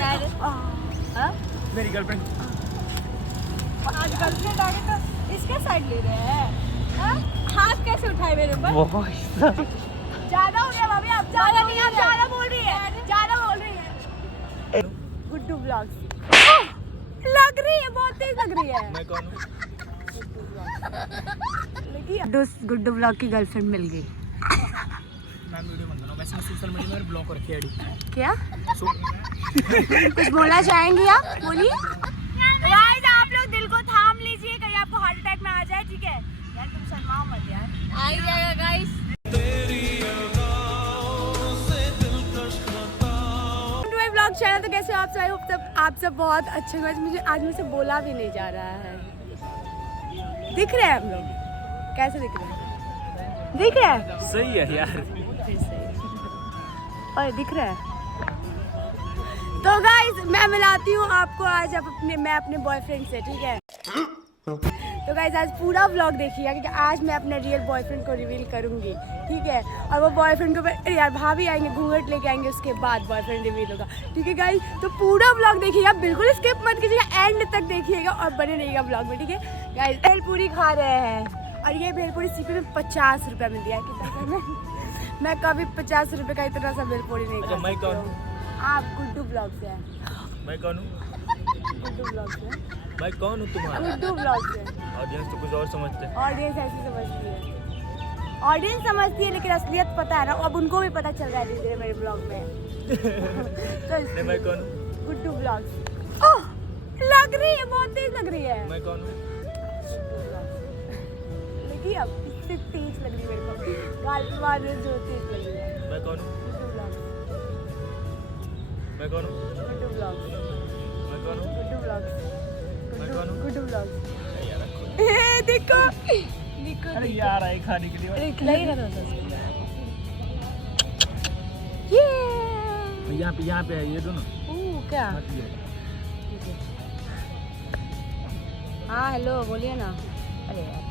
मेरी गर्लफ्रेंड आज गर्लफ्रेंड आ गई तो इसका साइड ले रहे हैं हाँ? हाथ कैसे उठाए मेरे ऊपर ज्यादा हो गया भाभी आप ज्यादा नहीं आप ज्यादा बोल रही है गुड्डू ब्लॉग्स लग रही है बहुत तेज लग रही है मैं कौन हूँ? गुड्डू ब्लॉग की गर्लफ्रेंड मिल गई मैं वीडियो बना रहा हूँ वैसे मैं सोशल मीडिया में ब्लॉक रखी है क्या कुछ बोलना चाहेंगी आप बोलिए गाइस आप लोग दिल को थाम लीजिए कहीं आपको हार्ट अटैक में आ जाए ठीक है यार तुम शर्माओ मत यार आ ही जाएगा गाइस ब्लॉग चैनल तो कैसे आप सब होप आप सब बहुत अच्छे हो मुझे आज मुझसे बोला भी नहीं जा रहा है दिख रहे हैं हम लोग कैसे दिख रहे हैं दिख रहा है सही है यार और दिख रहा है तो गाइस मैं मिलाती हूँ आपको आज मैं अपने बॉयफ्रेंड से ठीक है तो गाइस आज पूरा व्लॉग देखिएगा क्योंकि आज मैं अपने रियल बॉयफ्रेंड को रिवील करूंगी ठीक है और वो बॉयफ्रेंड को यार भाभी आएंगे घूंघट लेके आएंगे उसके बाद बॉयफ्रेंड रिवील होगा ठीक है गाइस तो पूरा व्लॉग देखिएगा बिल्कुल स्किप मत कीजिएगा एंड तक देखिएगा और बने रहिएगा व्लॉग में ठीक है गाइस भेलपूरी खा रहे हैं और ये भेलपूरी सीपी में 50 रुपये में दिया कितना में मैं कभी 50 रुपये का इतना सा भेलपूरी नहीं खा मैं कौन हूँ? आप गुड्डू ब्लॉग से हैं मैं कौन हूँ? गुड्डू ब्लॉग से मैं कौन हूँ तुम्हारा? गुड्डू ब्लॉग से ऑडियंस तो कुछ और समझते हैं। ऑडियंस ऐसी समझती है ऑडियंस समझती है लेकिन असलियत पता है ना अब उनको भी पता चल रहा है धीरे धीरे मेरे ब्लॉग में तो मैं कौन हूँ? गुड्डू ब्लॉग लग रही है बहुत तेज लग रही है मैं कौन हूँ? देखिए अब इससे तेज लग रही है मेरे को गाल पे मार रहे जो तेज लग रही है मैं कौन हूँ? गुड्डू ब्लॉग मैं कौन हूँ? गुड्डू ब्लॉग मैं कौन हूँ? गुड्डू ब्लॉग मैं कौन हूँ? गुड्डू ब्लॉग यार देखो देखो अरे यार आए खाने के लिए अरे खिला ही रहा था ये यहाँ पे है ये दोनों क्या मत ये। हाँ हेलो बोलिए ना अरे यार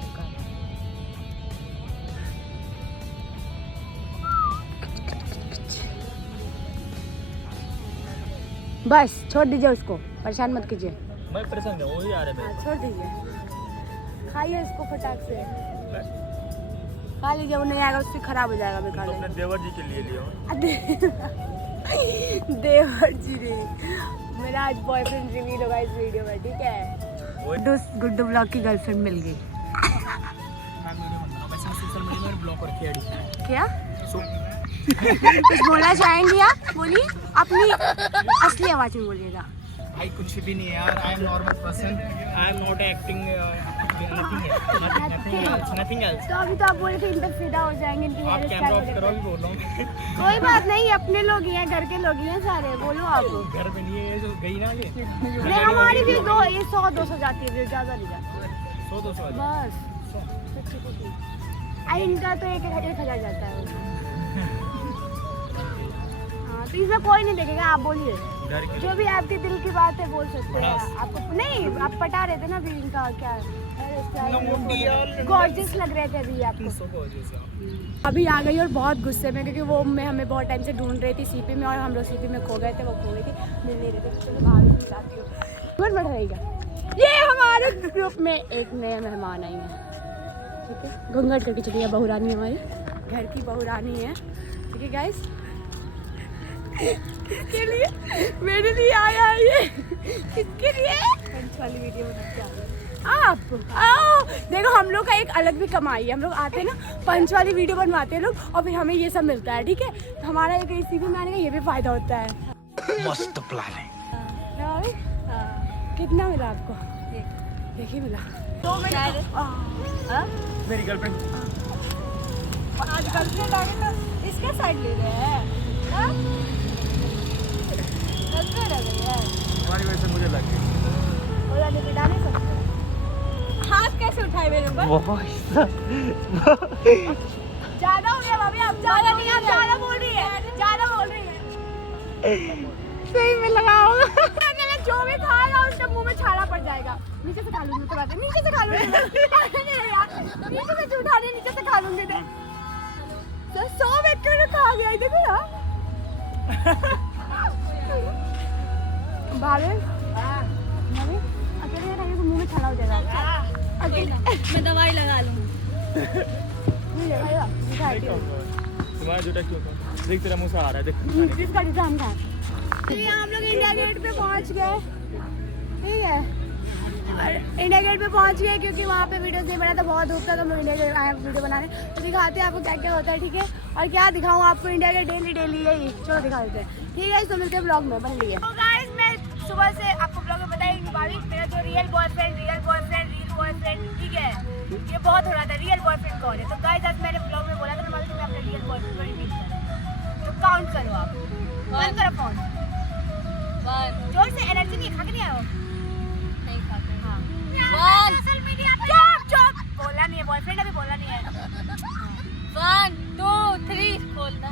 बस छोड़ दीजिए उसको परेशान मत कीजिए मैं परेशान हूँ वही आ रहे हैं छोड़ दीजिए खाइए इसको फटाक से खा लीजिए वो नहीं आएगा उससे खराब हो जाएगा मैं खा तो अपने लूँगी देवर जी के लिए लिया हूँ। देवर जी नहीं मेरा आज बॉयफ्रेंड रिवील होगा इस वीडियो में ठीक है गुड्डू ब्लॉग की गर्लफ्रेंड मिल गई मैं वीडियो बना रहा हूँ वैसे मैं सोशल मीडिया में ब्लॉक रखी है क्या सो कुछ बोलना चाहेंगी आप बोलिए अपनी असली आवाज में बोलिएगा भाई कुछ भी नहीं है यार I am normal person I am not acting nothing else तो अभी तो आप बोले थे इन पर फिदा हो जाएंगे इनकी आप हेयर कैमरा ऑफ स्टाइल करो भी बोल रहा हूँ कोई बात नहीं अपने लोग ही हैं घर के लोग ही हैं सारे बोलो आप घर पे नहीं है ये जो गई ना ये नहीं हमारी भी दो ये 100-200 जाती है ज्यादा नहीं जाती 100-200 बस अरे इनका तो 1,000 जाता है हाँ तो इसमें कोई नहीं देखेगा आप बोलिए जो भी आपके दिल की बात है बोल सकते हैं आपको नहीं आप पटा रहे थे ना अभी इनका क्या गॉर्जियस लग रहे थे अभी आपको अभी आ गई और बहुत गुस्से में क्योंकि वो मैं हमें बहुत टाइम से ढूंढ रही थी सीपी में और हम लोग सीपी में खो गए थे वो खो गई थी मिल नहीं रहे थे तो चलो बाहर भी जाती हूँ बढ़ रहेगा ये हमारे ग्रुप में एक नए मेहमान आई हैं ठीक है घूंघट करके चलिए बहुरानी हमारी घर की बहुरानी है ठीक है गाइस के लिए मेरे लिए आया है ये किसके लिए पंच वाली वीडियो बनाते हैं आप आओ देखो हम लोग का एक अलग भी कमाई है हम लोग आते हैं ना पंच वाली वीडियो बनवाते हैं लोग और फिर हमें ये सब मिलता है ठीक है तो हमारा एक इसी में आने का ये भी फायदा होता है मस्त प्लान है कितना मिला आपको एक ही मिला 2 मिनट मेरी गर्लफ्रेंड आज गर्लफ्रेंड आ गई तो इसका साइड ले रहे हैं तुम्हारी वजह से मुझे लग गई नहीं सकते हाथ कैसे उठाए मेरे ऊपर ज्यादा हो गया भाभी आप ज्यादा नहीं आप ज्यादा बोल रही है सही में लगाओ जो भी खाएगा उसके मुंह में छाला पड़ जाएगा नीचे से खा लूंगी तो बात है नीचे से खा लूंगी नीचे से जो उठा रही नीचे से खा लूंगी तो 100 व्यक्तियों ने खा गया देखो ना भाभी अकेले रहेंगे तो मुंह में छाला हो जाएगा। अकेले मैं दवाई लगा लूँ। तुम्हारा जूता क्यों देख तेरा मुंह से आ रहा है देख जिसका डिजाइन था। हम लोग इंडिया गेट पे पहुंच गए, ठीक है। और इंडिया गेट पे पहुंच गए क्योंकि वहाँ पे वीडियो नहीं बना था, बहुत धूप था, तो हम लोग इंडिया गेट आए वीडियो बनाने। तो दिखाते हैं आपको क्या क्या होता है, ठीक है। और क्या दिखाऊँ आपको, इंडिया गेट डेली यही, चलो दिखा देते हैं, ठीक है। तो मिलते हैं ब्लॉग में, बन लिए। तो गाइस मैं सुबह से आपको ब्लॉग में बताएंगे भाभी मेरा जो रियल बॉयफ्रेंड, ठीक है, ये बहुत हो रहा था। रियल बॉयफ्रेंड कौन है? तो गाइस आज मैंने ब्लॉग में बोला था ना मैं अपने रियल बॉयफ्रेंड को मीट करूँ, तो काउंट करो आप, बंद करो फोन, जोर से, एनर्जी नहीं खा के नहीं आओ, नहीं खाते। हाँ सोशल मीडिया पे चुप बोला नहीं है, बॉयफ्रेंड अभी बोला नहीं है। 1 2 3 खोलना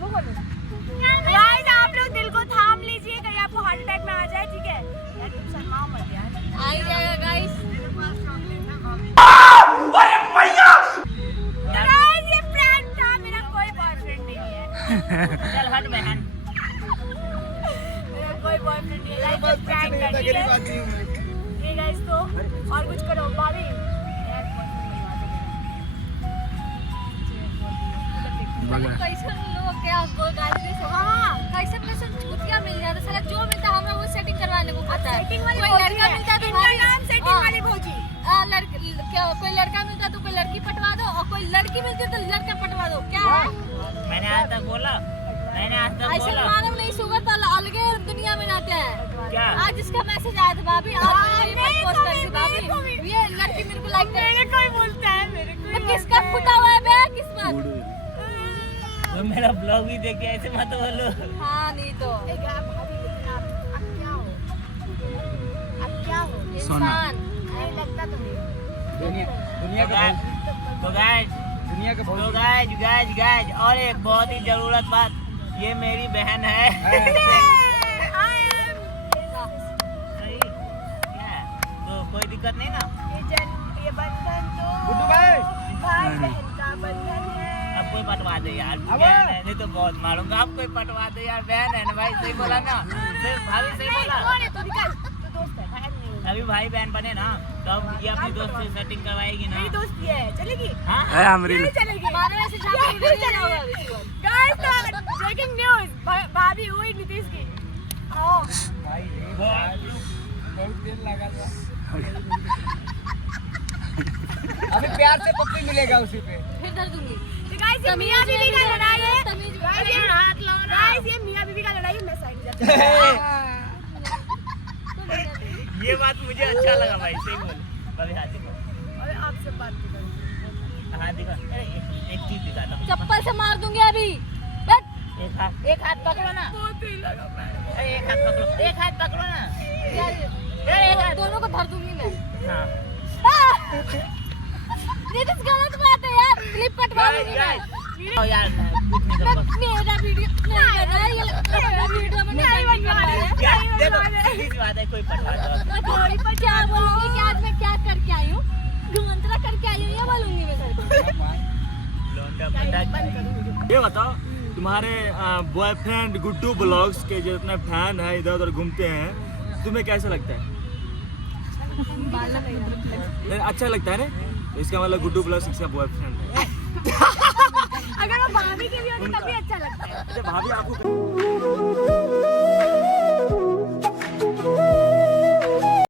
वो बोलो गाइस, आप लोग दिल को थाम लीजिए, कहीं आपको हार्ट अटैक में आ जाए, ठीक है यार, तुम शर्माओ मत यार, आ ही जाएगा गाइस। गाइस ये प्रैंक था, मेरा कोई बॉयफ्रेंड नहीं है। चल हट बहन मेरा कोई बॉयफ्रेंड नहीं है गाइस, बस प्रैंक कर दिया ये गाइस। तो और कुछ करो भाभी यार, कैसे लोग क्या गाली दे सो। हाँ कैसे छुट्टियां मिल जाता साला, जो मिलता है हमें वो सेटिंग करवाने को पता है। सेटिंग वाली कोई लड़का मिलता है तो नाम सेटिंग वाली भौजी, कोई लड़का मिलता है तो कोई लड़की पटवा दो, और कोई लड़की मिलती है तो लड़का पटवा दो। क्या है मैंने आज तक बोला ऐसे मालूम नहीं, शुगर तो अलग दुनिया में रहते हैं। क्या आज इसका मैसेज आया था भाभी, आज ये पोस्ट कर दी भाभी, ये लड़की मेरे को लाइक मेरे कोई बोलता है, मेरे को तो किसका फुटा हुआ है बे किस्मत। तो मेरा ब्लॉग भी देखिए, ऐसे मत बोलो। हाँ नहीं तो भाभी लेकिन आप क्या हो इंसान नहीं लगता तुम्हें। दुनिया का गाइज और एक बहुत ही जरूरत बात, ये मेरी बहन है। सही क्या है? तो कोई दिक्कत नहीं ना? ये बंधन तो गुड्डू भाई भाई बहन का बंधन है। अब कोई पटवा दे यार, बहन है नहीं तो बहुत मारूंगा। आप कोई पटवा दे यार, बहन है ना भाई, सही बोला ना? सिर्फ भाभी सही बोला। कौन है? तो निकल, तो दोस्त है, बहन नहीं है। अभी भाई बहन बने ना तो अब ये अपनी दोस्त से सेटिंग करवाएगी ना। मेरी दोस्त ये है, चलेगी? हाँ नहीं चलेगी। हमारे वैसे झाड़ी नहीं चलेगी। गाइस ब्रेकिंग न्यूज़, भाभी हुई नीतीश की। आओ बहुत देर लगा था। अभी प्यार से पप्पी मिलेगा उसी पे। फिर धर दूंगी। तो गाइस ये मियां बीवी का लड़ाई है। तमीज गाइस ये हाथ लाओ ना। गाइस ये मियां बीवी का लड़ाई है, मैं साइड जाती हूं। ये बात मुझे अच्छा लगा भाई, सही बोल। अभी हाथ दिखा, अरे आपसे बात नहीं करूं। हाथ दिखा। अरे एक चीज दिखाता हूँ। चप्पल से मार दूंगी अभी। बैठ। एक हाथ पकड़ो ना। बहुत ही लगा मैंने। अरे एक हाथ पकड़ो ना। दोनों को धर दूंगी मैं। हाँ नीतीश गलत बात है यार, क्लिप कटवा दूंगी मैं। यार कुछ नहीं मैं मेरा वीडियो नहीं बना रहा, ये वीडियो में नहीं बनवा रहा है। यार देखो सीधी सी बात है, कोई पटवा दो। मैं थोड़ी पर क्या बोलूंगी कि आज मैं क्या करके आई हूँ, घुमंतरा करके आई हूँ, ये बोलूंगी मैं सर को। लौंडा पटा। ये बताओ तुम्हारे बॉयफ्रेंड गुड्डू ब्लॉग्स के जितने फैन है इधर उधर घूमते हैं, तुम्हें कैसा लगता है? अच्छा लगता है ना? इसका मतलब गुड्डू ब्लॉग्स इसका बॉयफ्रेंड है। अगर वो भाभी के भी होते तभी अच्छा लगता है। अच्छा भाभी आपको